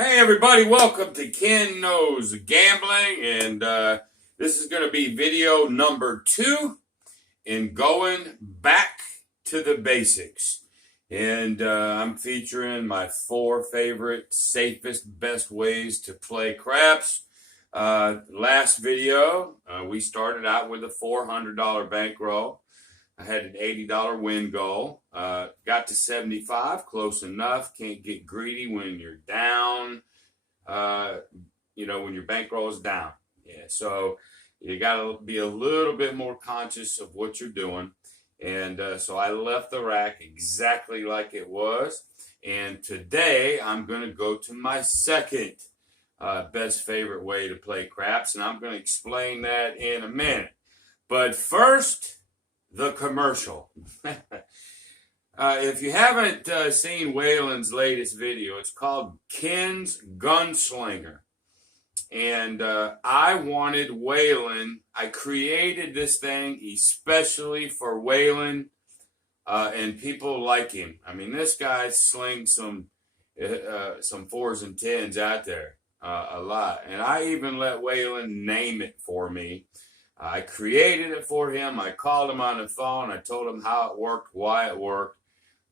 Hey everybody, welcome to Ken Knows Gambling, and this is going to be video number 2 in going back to the basics. And I'm featuring my 4 favorite, safest, best ways to play craps. Last video, we started out with a $400 bankroll. I had an $80 win goal. Got to 75, close enough. Can't get greedy when you're down. When your bankroll is down. Yeah, so you got to be a little bit more conscious of what you're doing. And so I left the rack exactly like it was. And today I'm going to go to my second best favorite way to play craps. And I'm going to explain that in a minute. But first, the commercial. If you haven't seen Waylon's latest video, it's called Ken's Gunslinger. And I wanted Waylon. I created this thing especially for Waylon and people like him. I mean, this guy slings some 4s and 10s out there a lot. And I even let Waylon name it for me. I created it for him. I called him on the phone. I told him how it worked, why it worked.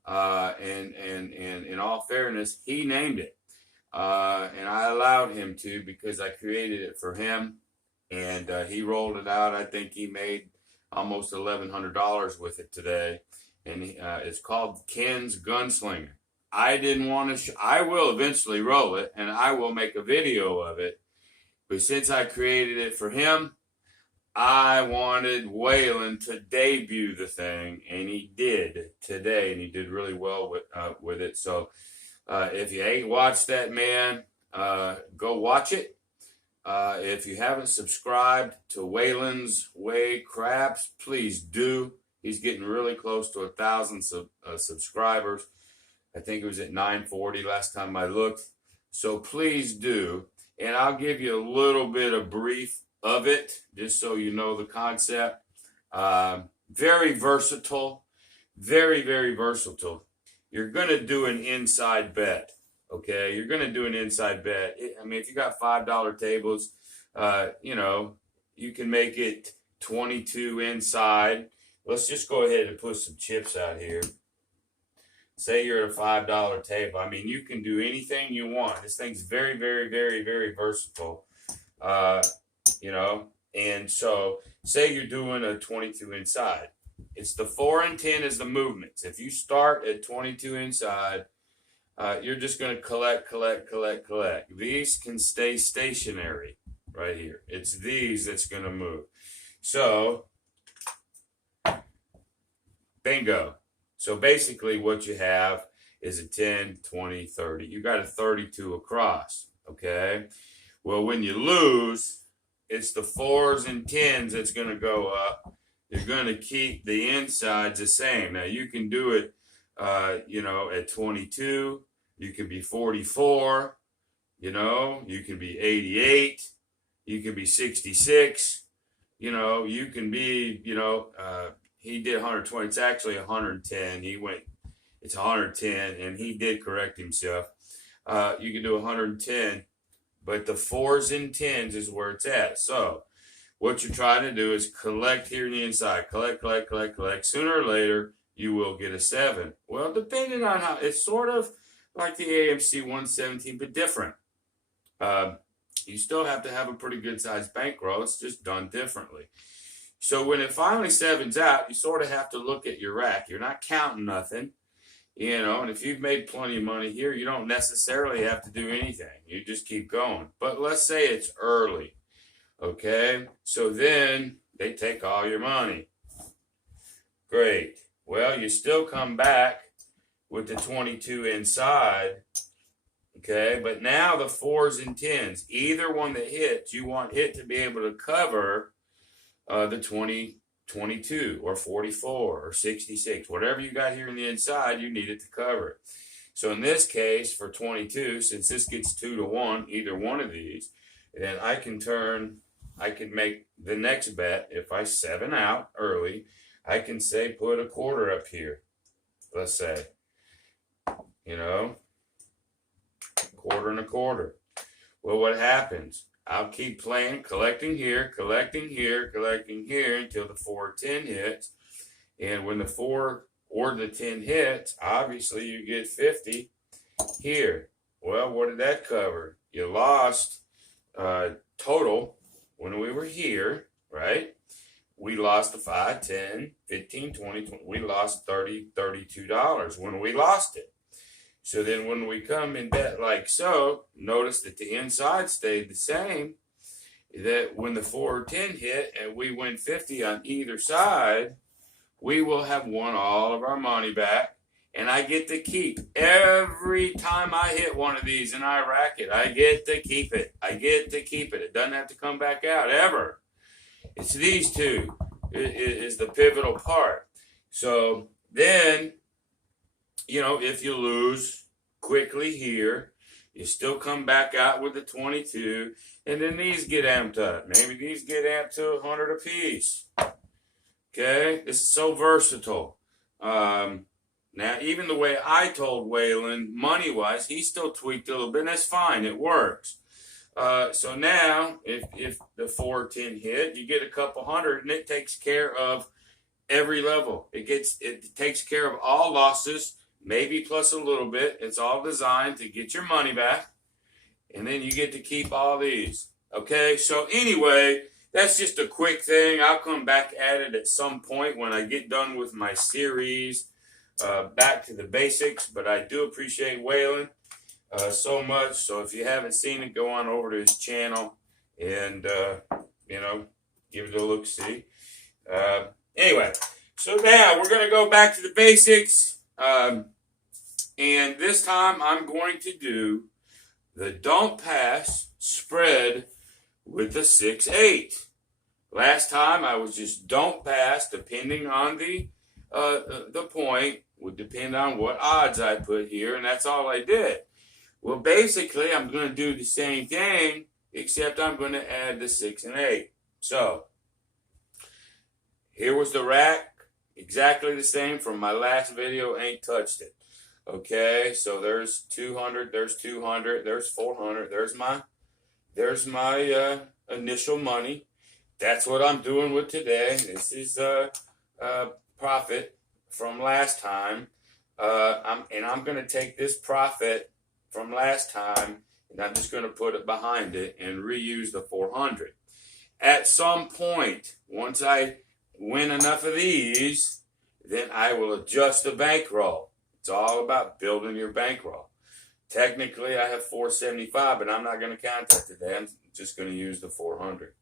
And in all fairness, he named it. And I allowed him to because I created it for him. And he rolled it out. I think he made almost $1,100 with it today. And it's called Ken's Gunslinger. I didn't want to I will eventually roll it, and I will make a video of it. But since I created it for him, I wanted Waylon to debut the thing, and he did today, and he did really well with it. So if you ain't watched that, man, go watch it. If you haven't subscribed to Waylon's Way Craps, please do. He's getting really close to 1,000 subscribers. I think it was at 940 last time I looked. So please do, and I'll give you a little bit of brief of it, just so you know the concept. Very versatile, very, very versatile. You're going to do an inside bet, okay? You're going to do an inside bet. I mean, if you got $5 tables, you can make it 22 inside. Let's just go ahead and put some chips out here. Say you're at a $5 table. I mean, you can do anything you want. This thing's very, very, very, very versatile. And so say you're doing a 22 inside. It's the 4 and 10 is the movements. If you start at 22 inside, you're just going to collect. These can stay stationary right here. It's these that's going to move. So, bingo. So basically what you have is a 10, 20, 30. You got a 32 across, okay? Well, when you lose, it's the 4s and 10s that's going to go up. You're going to keep the insides the same. Now, you can do it, at 22. You can be 44. You can be 88. You can be 66. You can be, he did 120. It's actually 110. It's 110, and he did correct himself. You can do 110. But the 4s and 10s is where it's at. So what you're trying to do is collect here on the inside. Collect. Sooner or later, you will get a 7. Well, depending on how, it's sort of like the AMC 117, but different. You still have to have a pretty good sized bankroll. It's just done differently. So when it finally 7s out, you sort of have to look at your rack. You're not counting nothing. And if you've made plenty of money here, you don't necessarily have to do anything. You just keep going. But let's say it's early, okay? So then they take all your money. Great. Well, you still come back with the 22 inside, okay? But now the 4s and 10s, either one that hits, you want it to be able to cover the 22 or 44 or 66, whatever you got here on the inside, you need it to cover it. So in this case, for 22, since this gets 2 to 1, either one of these, then I can make the next bet. If I 7 out early, I can say put a quarter up here. Let's say, quarter $1.25. Well, what happens? I'll keep playing, collecting here, collecting here, collecting here until the 4 or 10 hits. And when the 4 or the 10 hits, obviously you get 50 here. Well, what did that cover? You lost total when we were here, right? We lost the 5, 10, 15, 20. We lost $30, $32 when we lost it. So then when we come and bet like so, notice that the inside stayed the same. That when the 4 or 10 hit and we win 50 on either side, we will have won all of our money back. And I get to keep every time I hit one of these and I rack it. I get to keep it. I get to keep it. It doesn't have to come back out ever. It's these two is the pivotal part. So then, you know, if you lose quickly here, you still come back out with the 22, and then these get amped up. Maybe these get amped to 100 apiece. Okay, this is so versatile. Now, even the way I told Waylon, money-wise, he still tweaked a little bit, and that's fine. It works. So now, if the 4 or 10 hit, you get a couple hundred, and it takes care of every level. It takes care of all losses, maybe plus a little bit. It's all designed to get your money back, and then you get to keep all these. Okay, so anyway, that's just a quick thing. I'll come back at it at some point when I get done with my series, back to the basics. But I do appreciate Waylon so much. So if you haven't seen it, go on over to his channel and, you know, give it a look-see. Anyway, so now we're going to go back to the basics. And this time I'm going to do the don't pass spread with the 6-8. Last time I was just don't pass, depending on the point, would depend on what odds I put here, and that's all I did. Well, basically, I'm going to do the same thing, except I'm going to add the 6 and 8. So, here was the rack, exactly the same from my last video, ain't touched it. Okay, so there's 200, there's 200, there's 400, there's my initial money. That's what I'm doing with today. This is profit from last time. I'm going to take this profit from last time, and I'm just going to put it behind it and reuse the 400. At some point, once I win enough of these, then I will adjust the bankroll. It's all about building your bankroll. Technically, I have 475, but I'm not going to count that today. I'm just going to use the 400.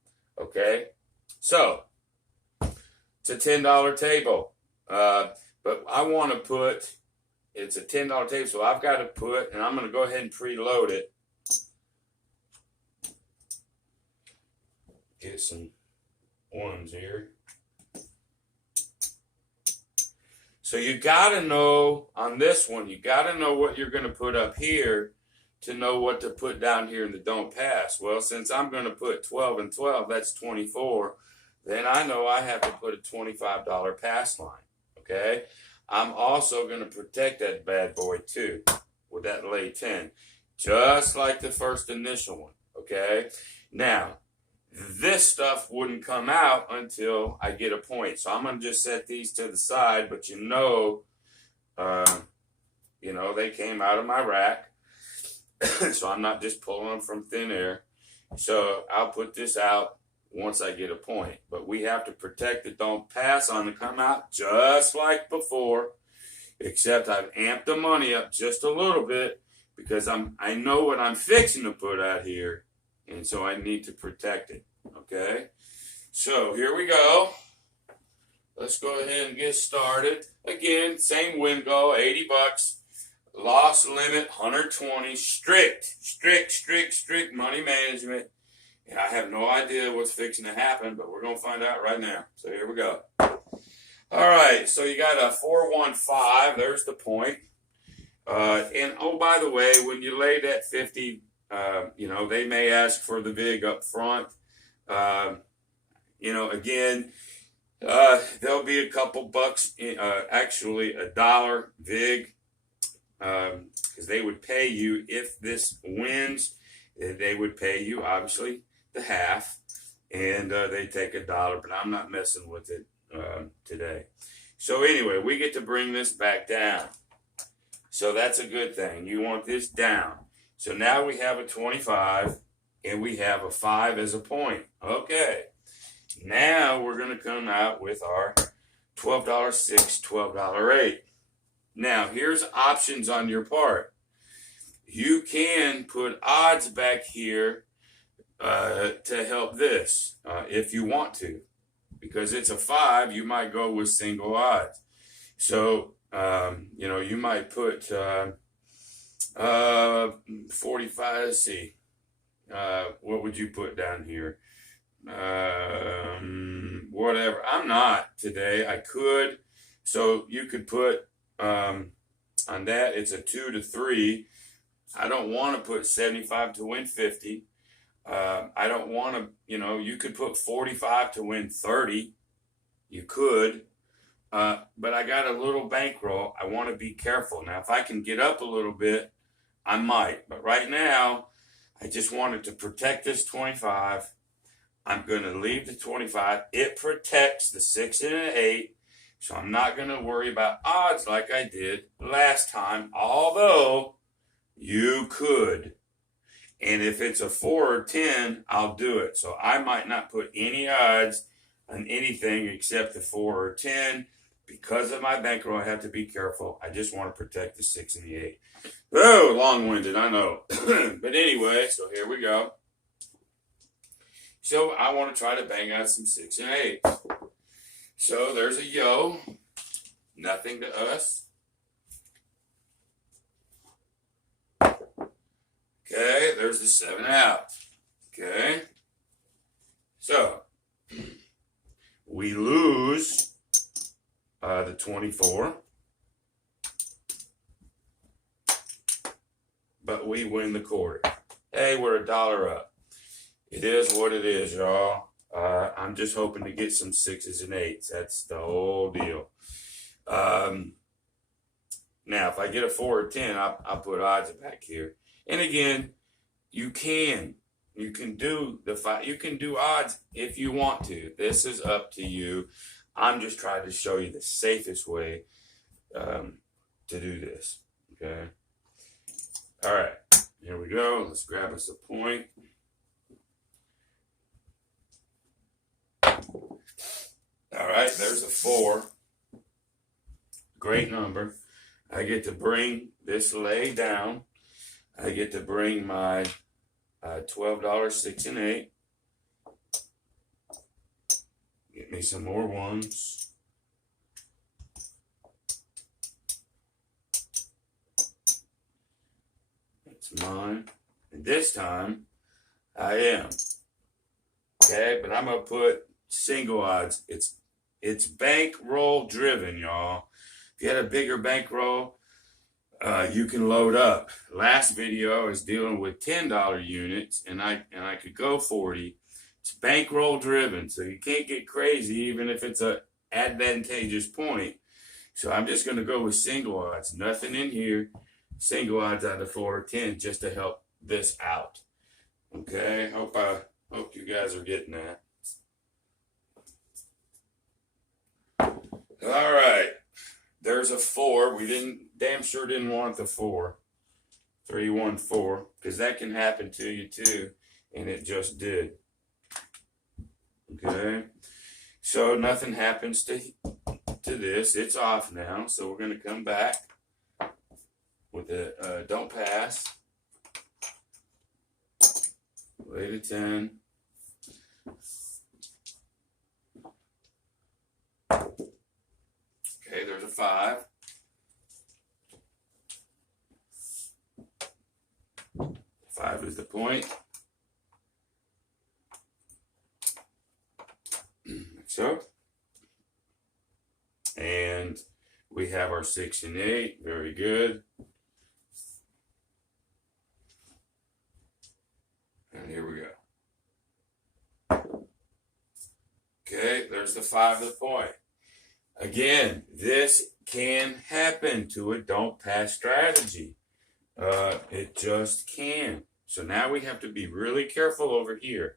Okay? So, it's a $10 table. But I want to put, it's a $10 table, so I've got to put, and I'm going to go ahead and preload it. Get some ones here. So you got to know, on this one, you got to know what you're going to put up here to know what to put down here in the don't pass. Well, since I'm going to put 12 and 12, that's 24, then I know I have to put a $25 pass line. Okay, I'm also going to protect that bad boy too with that lay 10, just like the first initial one. Okay, now this stuff wouldn't come out until I get a point, so I'm going to just set these to the side. But you know, they came out of my rack, so I'm not just pulling them from thin air. So I'll put this out once I get a point. But we have to protect it. Don't pass on to come out just like before, except I've amped the money up just a little bit because I know what I'm fixing to put out here, and so I need to protect it. Okay? So here we go. Let's go ahead and get started. Again, same win goal, $80. Loss limit, 120. Strict money management. And I have no idea what's fixing to happen, but we're going to find out right now. So here we go. All right, so you got a 415. There's the point. And, oh, by the way, when you lay that 50, they may ask for the VIG up front. Again, there'll be a couple bucks, actually $1 VIG. because they would pay you if this wins. They would pay you obviously the half, and they take $1. But I'm not messing with it today. So anyway, we get to bring this back down. So that's a good thing. You want this down. So now we have a 25, and we have a 5 as a point. Okay. Now we're going to come out with our $12.06, $12.08. Now, here's options on your part. You can put odds back here to help this if you want to. Because it's a 5, you might go with single odds. So, you might put 45, let's see. What would you put down here? Whatever. I'm not today. I could. So you could put on that, it's a 2 to 3. I don't want to put 75 to win 50. I don't want to, you could put 45 to win 30. You could. But I got a little bankroll. I want to be careful. Now, if I can get up a little bit, I might. But right now, I just wanted to protect this 25. I'm going to leave the 25. It protects the 6 and an 8. So I'm not going to worry about odds like I did last time. Although you could. And if it's a 4 or 10, I'll do it. So I might not put any odds on anything except the 4 or 10. Because of my bankroll, I have to be careful. I just want to protect the 6 and the 8. Oh, long-winded, I know. But anyway, so here we go. So I want to try to bang out some 6 and 8. So there's a yo. Nothing to us. Okay, there's the 7 out. Okay. So we lose the 24. But we win the quarter. Hey, we're $1 up. It is what it is, y'all. I'm just hoping to get some 6s and 8s. That's the whole deal. Now, if I get a 4 or 10, I'll put odds back here. And again, you can do the 5. You can do odds if you want to. This is up to you. I'm just trying to show you the safest way to do this. Okay. All right. Here we go. Let's grab us a point. All right, there's a 4. Great number. I get to bring this lay down. I get to bring my $12, 6 and 8. Get me some more 1s. That's mine. And this time, I am. Okay, but I'm going to put single odds. It's bankroll driven, y'all. If you had a bigger bankroll, you can load up. Last video I was dealing with $10 units, and I could go 40. It's bankroll driven, so you can't get crazy even if it's a advantageous point. So I'm just going to go with single odds. Nothing in here. Single odds out of 4 or 10 just to help this out. Okay, hope you guys are getting that. All right, there's a 4. We damn sure didn't want the 4. 3, 1, 4, because that can happen to you too, and it just did. Okay, so nothing happens to this. It's off now, so we're going to come back with a don't pass. Lay to 10. Okay, there's a 5. 5 is the point. Like so. And we have our 6 and 8. Very good. And here we go. Okay, there's the 5 of the point. Again, this can happen to a don't pass strategy. It just can. So now we have to be really careful over here.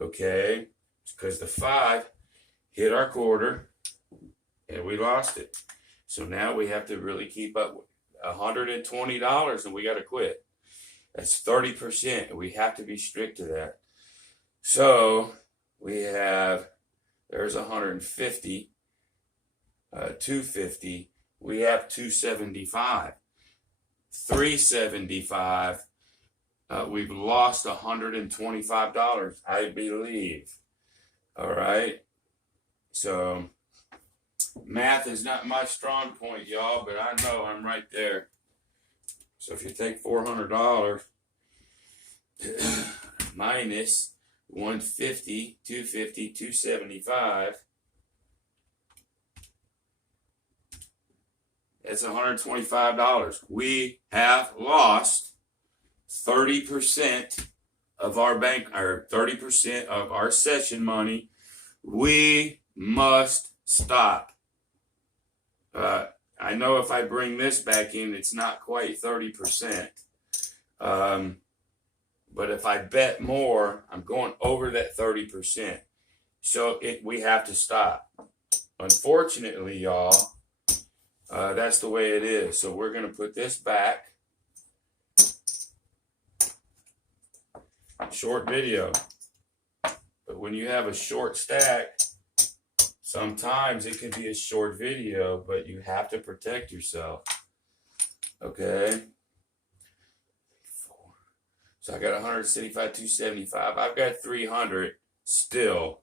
Okay? Because the 5 hit our quarter and we lost it. So now we have to really keep up with $120 and we got to quit. That's 30%. We have to be strict to that. So we have, there's 150, 250. We have 275, 375. We've lost $125, I believe. All right. So math is not my strong point, y'all, but I know I'm right there. So if you take $400 minus 150, 250, 275, that's $125. We have lost 30% of our bank, or 30% of our session money. We must stop. I know if I bring this back in, it's not quite 30%. But if I bet more, I'm going over that 30%. So we have to stop. Unfortunately, y'all, that's the way it is. So we're going to put this back. Short video. But when you have a short stack, sometimes it can be a short video, but you have to protect yourself. Okay? So I got 175, 275. I've got 300 still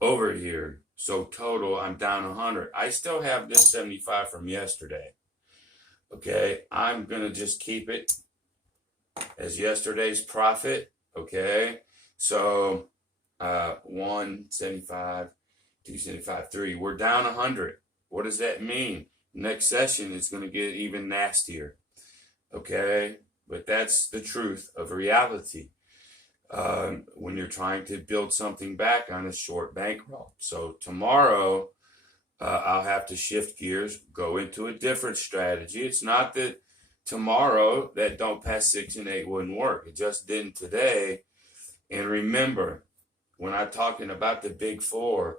over here. So total, I'm down 100. I still have this 75 from yesterday. Okay? I'm going to just keep it as yesterday's profit. Okay? So 175, 275, 3. We're down 100. What does that mean? Next session is going to get even nastier. Okay? But that's the truth of reality when you're trying to build something back on a short bankroll. So tomorrow, I'll have to shift gears, go into a different strategy. It's not that tomorrow that don't pass 6 and 8 wouldn't work. It just didn't today. And remember, when I'm talking about the big 4,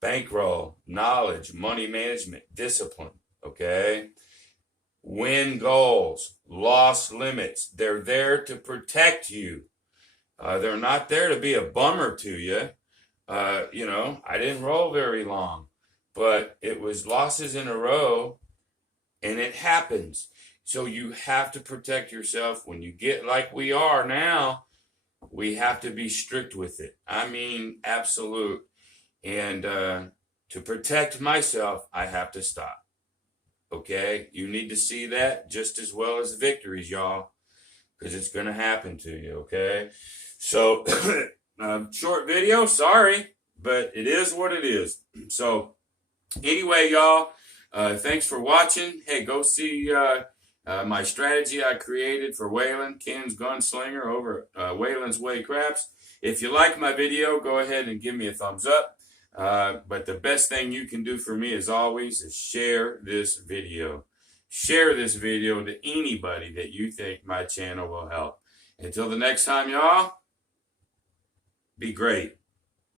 bankroll, knowledge, money management, discipline, okay? Win goals, loss limits. They're there to protect you. They're not there to be a bummer to you. You know, I didn't roll very long, but it was losses in a row, and it happens. So you have to protect yourself. When you get like we are now, we have to be strict with it. I mean, absolute. And to protect myself, I have to stop. Okay? You need to see that just as well as victories, y'all, because it's going to happen to you, okay? So, short video, sorry, but it is what it is. So, anyway, y'all, thanks for watching. Hey, go see my strategy I created for Waylon, Ken's Gunslinger, over Waylon's Way Craps. If you like my video, go ahead and give me a thumbs up. But the best thing you can do for me, as always, is share this video. Share this video to anybody that you think my channel will help. Until the next time, y'all, be great.